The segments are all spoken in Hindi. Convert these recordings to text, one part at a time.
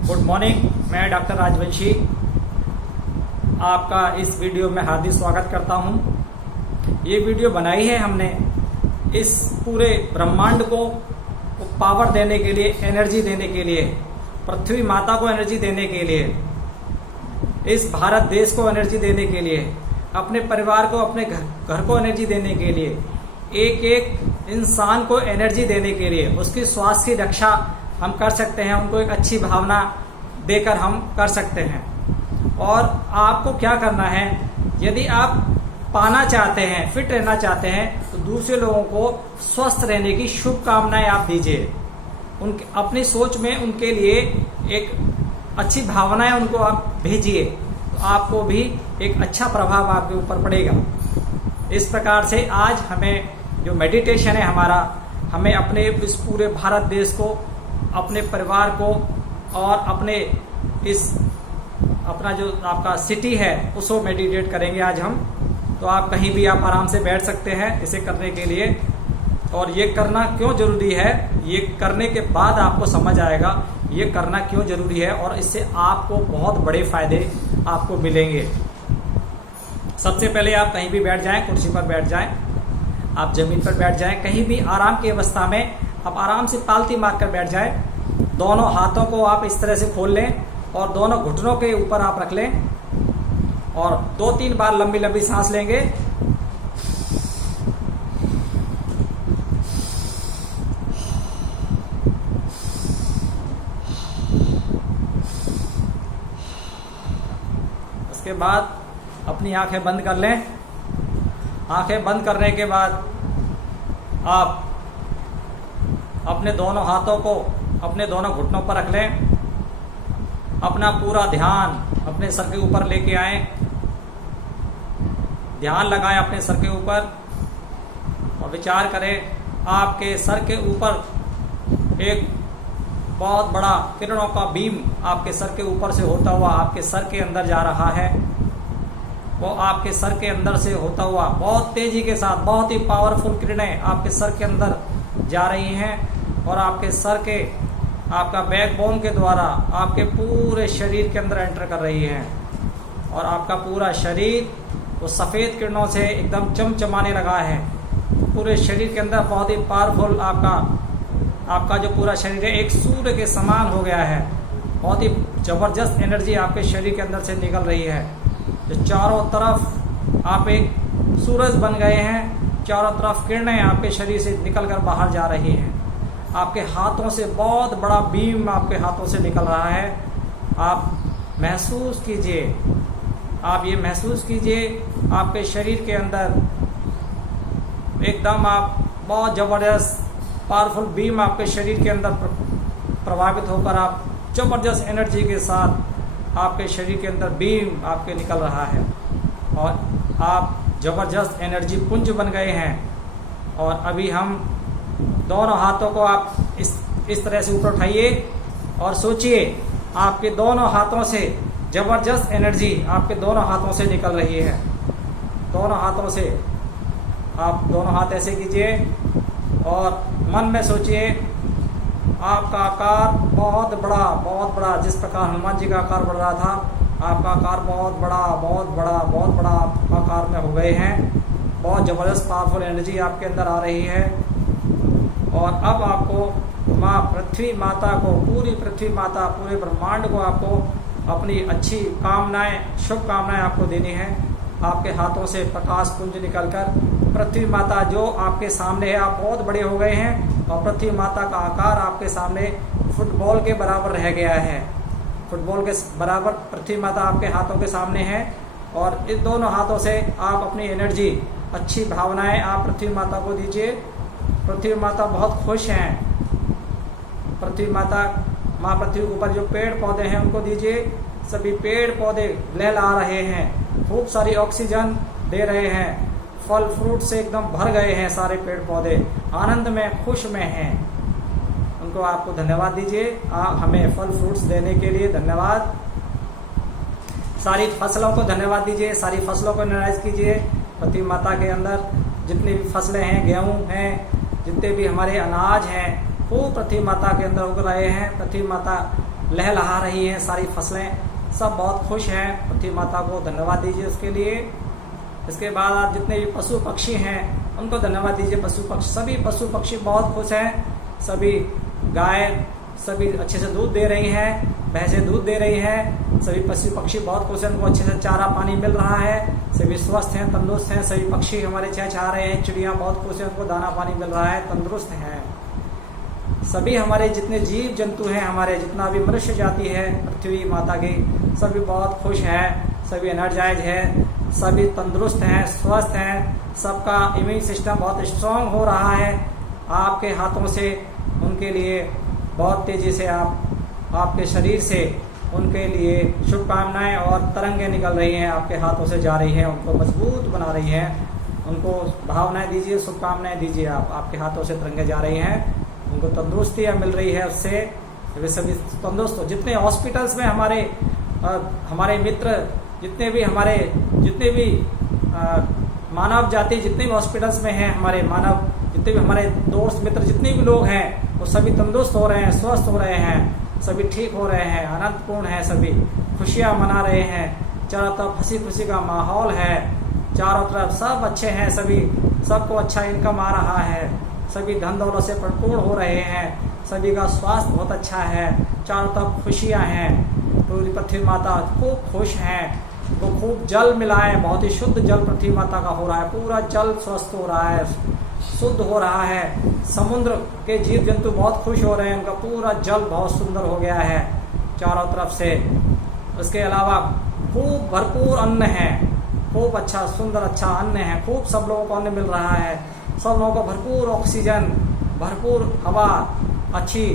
Good morning. मैं डॉक्टर राजवंशी आपका इस वीडियो में हार्दिक स्वागत करता हूं। ये वीडियो बनाई है हमने इस पूरे ब्रह्मांड को पावर देने के लिए, एनर्जी देने के लिए, पृथ्वी माता को एनर्जी देने के लिए, इस भारत देश को एनर्जी देने के लिए, अपने परिवार को, अपने घर को एनर्जी देने के लिए, एक एक इंसान को एनर्जी देने के लिए, उसकी स्वास्थ्य की रक्षा हम कर सकते हैं, उनको एक अच्छी भावना देकर हम कर सकते हैं। और आपको क्या करना है, यदि आप पाना चाहते हैं, फिट रहना चाहते हैं, तो दूसरे लोगों को स्वस्थ रहने की शुभकामनाएं आप दीजिए। उनके अपनी सोच में उनके लिए एक अच्छी भावनाएं उनको आप भेजिए, तो आपको भी एक अच्छा प्रभाव आपके ऊपर पड़ेगा। इस प्रकार से आज हमें जो मेडिटेशन है हमारा, हमें अपने इस पूरे भारत देश को, अपने परिवार को और अपना जो आपका सिटी है उसको मेडिटेट करेंगे आज हम। तो आप कहीं भी आप आराम से बैठ सकते हैं इसे करने के लिए। और ये करना क्यों जरूरी है, ये करने के बाद आपको समझ आएगा ये करना क्यों जरूरी है, और इससे आपको बहुत बड़े फायदे आपको मिलेंगे। सबसे पहले आप कहीं भी बैठ जाएं, कुर्सी पर बैठ जाएं, आप जमीन पर बैठ जाएं, कहीं भी आराम की अवस्था में आप आराम से पालती मारकर बैठ जाएं। दोनों हाथों को आप इस तरह से खोल लें और दोनों घुटनों के ऊपर आप रख लें और 2-3 बार लंबी लंबी सांस लेंगे। उसके बाद अपनी आंखें बंद कर लें। आंखें बंद करने के बाद आप अपने दोनों हाथों को अपने दोनों घुटनों पर रख लें। अपना पूरा ध्यान अपने सर के ऊपर लेके आए, ध्यान लगाएं अपने सर के ऊपर और विचार करें आपके सर के ऊपर एक बहुत बड़ा किरणों का बीम आपके सर के ऊपर से होता हुआ आपके सर के अंदर जा रहा है। वो आपके सर के अंदर से होता हुआ बहुत तेजी के साथ बहुत ही पावरफुल किरणें आपके सर के अंदर जा रही हैं और आपके सर के आपका बैकबोन के द्वारा आपके पूरे शरीर के अंदर एंटर कर रही हैं और आपका पूरा शरीर वो सफ़ेद किरणों से एकदम चमचमाने लगा है। पूरे शरीर के अंदर बहुत ही पावरफुल आपका जो पूरा शरीर है एक सूर्य के समान हो गया है। बहुत ही ज़बरदस्त एनर्जी आपके शरीर के अंदर से निकल रही है। जो चारों तरफ आप एक सूरज बन गए हैं, चारों तरफ किरणें आपके शरीर से निकलकर बाहर जा रही हैं। आपके हाथों से बहुत बड़ा बीम आपके हाथों से निकल रहा है। आप महसूस कीजिए, आप ये महसूस कीजिए आपके शरीर के अंदर एकदम आप बहुत ज़बरदस्त पावरफुल बीम आपके शरीर के अंदर प्रभावित होकर आप ज़बरदस्त एनर्जी के साथ आपके शरीर के अंदर बीम आपके निकल रहा है और आप ज़बरदस्त एनर्जी पुंज बन गए हैं। और अभी हम दोनों हाथों को आप इस तरह से ऊपर उठाइए और सोचिए आपके दोनों हाथों से ज़बरदस्त एनर्जी आपके दोनों हाथों से निकल रही है। दोनों हाथों से आप दोनों हाथ ऐसे कीजिए और मन में सोचिए आपका आकार बहुत बड़ा, जिस प्रकार हनुमान जी का आकार बढ़ रहा था, आपका आकार बहुत बड़ा आकार में हो गए हैं। बहुत ज़बरदस्त पावरफुल एनर्जी आपके अंदर आ रही है। और अब आपको माँ पृथ्वी माता को, पूरी पृथ्वी माता, पूरे ब्रह्मांड को आपको अपनी अच्छी कामनाएं, शुभकामनाएं आपको देनी है। आपके हाथों से प्रकाश पुंज निकलकर पृथ्वी माता जो आपके सामने है, आप बहुत बड़े हो गए हैं और पृथ्वी माता का आकार आपके सामने फुटबॉल के बराबर रह गया है। फुटबॉल के बराबर पृथ्वी माता आपके हाथों के सामने है और इस दोनों हाथों से आप अपनी एनर्जी, अच्छी भावनाएं आप पृथ्वी माता को दीजिए। पृथ्वी माता बहुत खुश हैं। पृथ्वी माता, माँ पृथ्वी के ऊपर जो पेड़ पौधे हैं उनको दीजिए। सभी पेड़ पौधे लहला रहे हैं, खूब सारी ऑक्सीजन दे रहे हैं, फल फ्रूट से एकदम भर गए हैं। सारे पेड़ पौधे आनंद में, खुश में हैं। उनको आपको धन्यवाद दीजिए, हमें फल फ्रूट्स देने के लिए धन्यवाद। सारी फसलों को धन्यवाद दीजिए, सारी फसलों को नाराज कीजिए। पृथ्वी माता के अंदर जितनी भी फसलें हैं, गेहूँ हैं, जितने भी हमारे अनाज हैं, वो पृथ्वी माता के अंदर उग रहे हैं। पृथ्वी माता लहलहा रही हैं सारी फसलें, सब बहुत खुश हैं। पृथ्वी माता को धन्यवाद दीजिए उसके लिए। इसके बाद आप जितने भी पशु पक्षी हैं उनको धन्यवाद दीजिए। सभी पशु पक्षी बहुत खुश हैं। सभी गाय सभी अच्छे से दूध दे रही हैं, भैंसें दूध दे रही हैं। सभी पशु पक्षी बहुत खुश हैं, उनको अच्छे से चारा पानी मिल रहा है। सभी स्वस्थ हैं, तंदुरुस्त हैं। सभी पक्षी हमारे चहचहा रहे हैं, चिड़िया बहुत खुश हैं, उनको दाना पानी मिल रहा है, तंदुरुस्त हैं। सभी हमारे जितने जीव जंतु हैं, हमारे जितना भी मनुष्य जाति है पृथ्वी माता की, सभी बहुत खुश हैं, सभी एनर्जाइज है, सभी तंदुरुस्त हैं, स्वस्थ हैं। सबका इम्यून सिस्टम बहुत स्ट्रांग हो रहा है। आपके हाथों से उनके लिए बहुत तेजी से आपके शरीर से उनके लिए शुभकामनाएं और तरंगें निकल रही हैं, आपके हाथों से जा रही हैं, उनको मजबूत बना रही हैं। उनको भावनाएं दीजिए, शुभकामनाएं दीजिए। आपके हाथों से तरंगें जा रही हैं, उनको तंदुरुस्तियाँ मिल रही है उससे, वे सभी तंदुरुस्त हो। जितने हॉस्पिटल्स में हमारे मित्र जितने भी मानव जाति जितने भी हॉस्पिटल्स में हैं, हमारे मानव जितने भी हमारे दोस्त मित्र जितने भी लोग हैं, वो सभी तंदुरुस्त हो रहे हैं, स्वस्थ हो रहे हैं, सभी ठीक हो रहे हैं, आनंदपूर्ण है, सभी खुशियाँ मना रहे हैं। चारों तरफ हंसी खुशी का माहौल है, चारों तरफ सब अच्छे हैं, सबको अच्छा इनकम आ रहा है, सभी धन दौलत से परिपूर्ण हो रहे हैं, सभी का स्वास्थ्य बहुत अच्छा है, चारों तरफ खुशियाँ हैं। पूरी पृथ्वी माता खूब खुश हैं। वो खूब जल मिला है, बहुत ही शुद्ध जल पृथ्वी माता का हो रहा है, पूरा जल स्वस्थ हो रहा है, शुद्ध हो रहा है। समुद्र के जीव जंतु बहुत खुश हो रहे हैं, उनका पूरा जल बहुत सुंदर हो गया है चारों तरफ से। उसके अलावा खूब भरपूर अन्न है, खूब अच्छा सुंदर अच्छा अन्न है, खूब सब लोगों को अन्न मिल रहा है, सब लोगों को भरपूर ऑक्सीजन, भरपूर हवा, अच्छी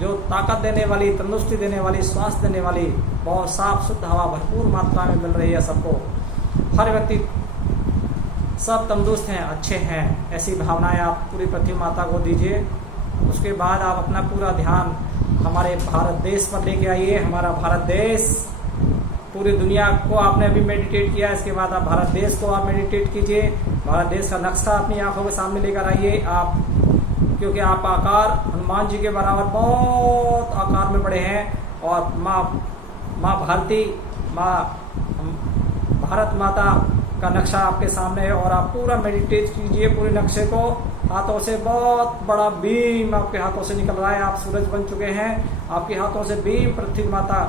जो ताकत देने वाली, तंदुरुस्ती देने वाली, स्वास्थ्य देने वाली, बहुत साफ शुद्ध हवा भरपूर मात्रा में मिल रही है सबको। हर व्यक्ति सब तंदुरुस्त हैं, अच्छे हैं। ऐसी भावनाएं आप पूरी पृथ्वी माता को दीजिए। उसके बाद आप अपना पूरा ध्यान हमारे भारत देश पर लेके आइए। हमारा भारत देश, पूरी दुनिया को आपने अभी मेडिटेट किया, इसके बाद आप भारत देश को आप मेडिटेट कीजिए। भारत देश का नक्शा अपनी आंखों के सामने लेकर आइए आप, क्योंकि आप आकार हनुमान जी के बराबर बहुत आकार में बड़े हैं, और माँ भारती, माँ भारत माता का नक्शा आपके सामने है, और आप पूरा मेडिटेट कीजिए पूरे नक्शे को। हाथों से बहुत बड़ा बीम आपके हाथों से निकल रहा है, आप सूरज बन चुके हैं, आपके हाथों से बीम पृथ्वी माता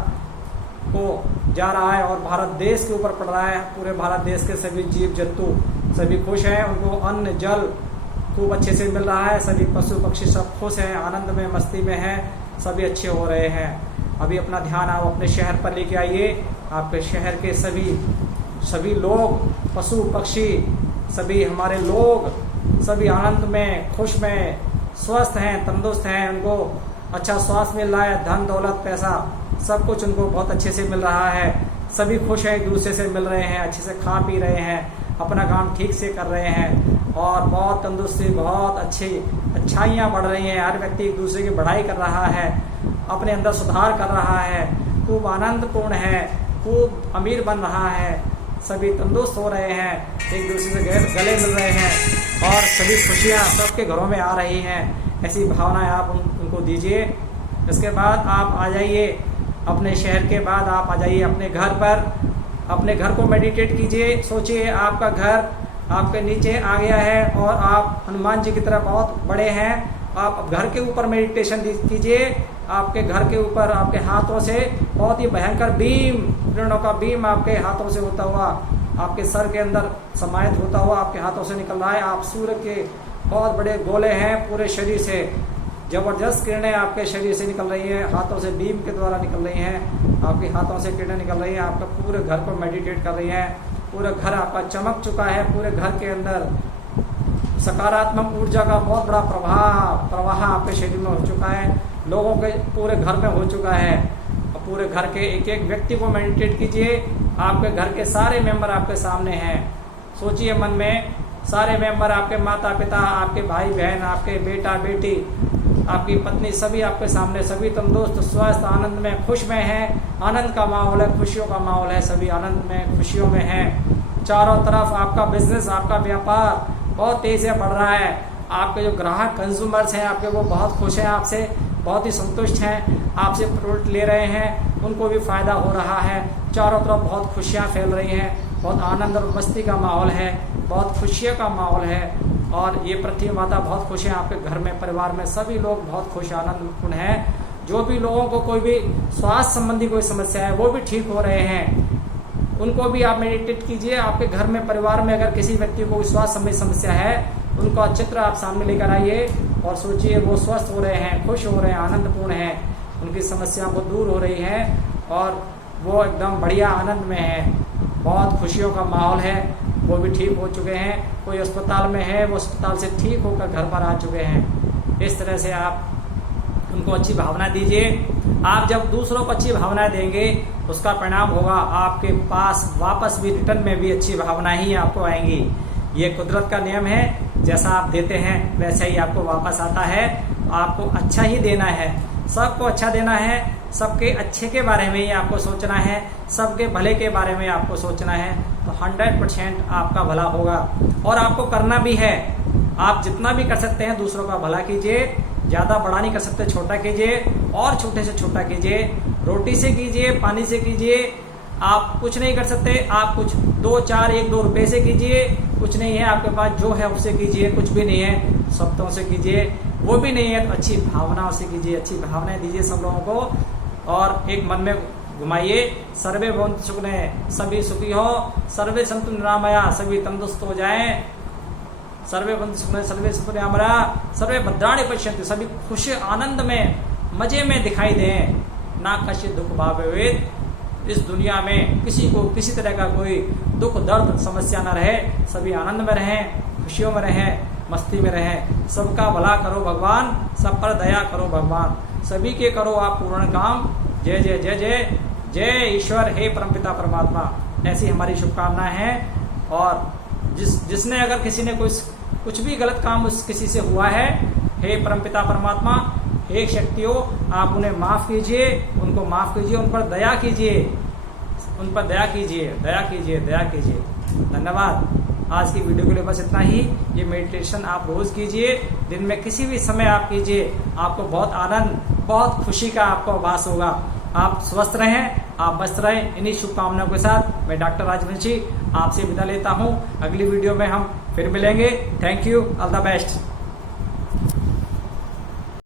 को जा रहा है और भारत देश के ऊपर पड़ रहा है। पूरे भारत देश के सभी जीव जंतु सभी खुश हैं, उनको अन्न जल खूब अच्छे से मिल रहा है, सभी पशु पक्षी सब खुश हैं, आनंद में, मस्ती में हैं, सभी अच्छे हो रहे हैं। अभी अपना ध्यान आप अपने शहर पर लेके आइए। आपके शहर के सभी लोग, पशु पक्षी, सभी हमारे लोग, सभी आनंद में, खुश में, स्वस्थ हैं, तंदुरुस्त हैं, उनको अच्छा स्वास्थ्य मिल रहा है, धन दौलत पैसा सब कुछ उनको बहुत अच्छे से मिल रहा है। सभी खुश हैं, एक दूसरे से मिल रहे हैं, अच्छे से खा पी रहे हैं, अपना काम ठीक से कर रहे हैं, और बहुत तंदुरुस्ती, बहुत अच्छाइयाँ बढ़ रही हैं। हर व्यक्ति एक दूसरे की बढ़ाई कर रहा है, अपने अंदर सुधार कर रहा है, खूब आनंदपूर्ण है, खूब अमीर बन रहा है, सभी तंदुरुस्त हो रहे हैं, एक दूसरे से गले मिल रहे हैं, और सभी खुशियाँ सबके घरों में आ रही हैं। ऐसी भावनाएं आप उनको दीजिए। इसके बाद आप आ जाइए अपने शहर के बाद आप आ जाइए अपने घर पर, अपने घर को मेडिटेट कीजिए। सोचिए आपका घर आपके नीचे आ गया है और आप हनुमान जी की तरह बहुत बड़े हैं। आप घर के ऊपर मेडिटेशन कीजिए। आपके घर के ऊपर आपके हाथों से बहुत ही भयंकर बीम, किरणों का बीम आपके हाथों से होता हुआ आपके सर के अंदर समाहित होता हुआ आपके हाथों से निकल रहा है। आप सूर्य के बहुत बड़े गोले हैं, पूरे शरीर से जबरदस्त किरणें आपके शरीर से निकल रही है, हाथों से बीम के द्वारा निकल रही हैं, आपके हाथों से किरणें निकल रही हैं, आपका पूरे घर को मेडिटेट कर रही हैं। पूरा घर आपका चमक चुका है, पूरे घर के अंदर सकारात्मक ऊर्जा का बहुत बड़ा प्रवाह आपके शरीर में हो चुका है, लोगों के पूरे घर में हो चुका है। और पूरे घर के एक एक व्यक्ति को मेडिटेट कीजिए। आपके घर के सारे मेंबर आपके सामने हैं। सोचिए मन में सारे मेंबर, आपके माता पिता, आपके भाई बहन, आपके बेटा बेटी, आपकी पत्नी, सभी आपके सामने, सभी तंदुरुस्त, स्वस्थ, आनंद में, खुश में हैं। आनंद का माहौल है, खुशियों का माहौल है, सभी आनंद में, खुशियों में हैं। चारों तरफ आपका बिजनेस, आपका व्यापार बहुत तेजी से बढ़ रहा है। आपके जो ग्राहक कंज्यूमर्स हैं आपके, वो बहुत खुश हैं आपसे, बहुत ही संतुष्ट हैं। आपसे प्रोडक्ट ले रहे हैं उनको भी फायदा हो रहा है। चारों तरफ बहुत खुशियाँ फैल रही हैं, बहुत आनंद और मस्ती का माहौल है, बहुत खुशियों का माहौल है। और ये पृथ्वी माता बहुत खुश है, आपके घर में परिवार में सभी लोग बहुत खुश आनंदपूर्ण हैं। जो भी लोगों को कोई भी स्वास्थ्य संबंधी कोई समस्या है वो भी ठीक हो रहे हैं, उनको भी आप मेडिटेट कीजिए। आपके घर में परिवार में अगर किसी व्यक्ति को स्वास्थ्य संबंधी समस्या है उनका चित्र आप सामने लेकर आइए और सोचिए वो स्वस्थ हो रहे हैं, खुश हो रहे हैं, आनंदपूर्ण हैं, उनकी समस्या को दूर हो रही है और वो एकदम बढ़िया आनंद में है, बहुत खुशियों का माहौल है। वो भी ठीक हो चुके हैं, कोई अस्पताल में है वो अस्पताल से ठीक होकर घर पर आ चुके हैं। इस तरह से आप उनको अच्छी भावना दीजिए। आप जब दूसरों को अच्छी भावना देंगे उसका परिणाम होगा आपके पास वापस भी रिटर्न में भी अच्छी भावना ही आपको आएंगी। ये कुदरत का नियम है, जैसा आप देते हैं वैसा ही आपको वापस आता है। आपको अच्छा ही देना है, सबको अच्छा देना है, सबके अच्छे के बारे में ही आपको सोचना है, सबके भले के बारे में आपको सोचना है, तो 100% आपका भला होगा। और आपको करना भी है, आप जितना भी कर सकते हैं दूसरों का भला कीजिए, ज़्यादा बड़ा नहीं कर सकते, छोटा कीजिए और छोटे से छोटा कीजिए। रोटी से कीजिए, पानी से कीजिए, आप कुछ नहीं कर सकते, आप कुछ 2, 4, 1, 2 रुपए से कीजिए, कुछ नहीं है आपके पास जो है उससे कीजिए, कुछ भी नहीं है शब्दों से कीजिए, वो भी नहीं है तो अच्छी भावनाओं से कीजिए, अच्छी भावनाएं दीजिए सब लोगों को। और एक मन में घुमाइए, सर्वे भवन्तु सुखिनः, सभी सुखी हो, सर्वे सन्तु निरामया, सभी तंदुरुस्त हो जाएं, सर्वे भवन्तु सुखिनः, सर्वे सन्तु निरामया, सर्वे भद्राणि पश्यन्तु, सभी खुशी आनंद में मजे में दिखाई दें, ना कश्चित् दुःख भावेत्। इस दुनिया में किसी को किसी तरह का कोई दुख दर्द समस्या न रहे, सभी आनंद में रहें, खुशियों में रहें, मस्ती में रहें। सबका भला करो भगवान, सब पर दया करो भगवान, सभी के करो आप पूर्ण काम। जय जय जय जय जय ईश्वर, हे परमपिता परमात्मा। ऐसी हमारी शुभकामनाएं हैं। और जिसने अगर किसी ने कुछ भी गलत काम किसी से हुआ है, हे परमपिता परमात्मा, हे शक्तियों, आप उन्हें माफ कीजिए, उनको माफ कीजिए, उन पर दया कीजिए, उन पर दया कीजिए, दया कीजिए, दया कीजिए। धन्यवाद। आज की वीडियो के लिए बस इतना ही। ये मेडिटेशन आप रोज कीजिए, दिन में किसी भी समय आप कीजिए, आपको बहुत आनंद, बहुत खुशी का आपको आभास होगा। आप स्वस्थ रहें, आप मस्त रहें। इन्हीं शुभकामनाओं के साथ मैं डॉक्टर राजवंशी आपसे विदा लेता हूँ। अगली वीडियो में हम फिर मिलेंगे। Thank you, all the best.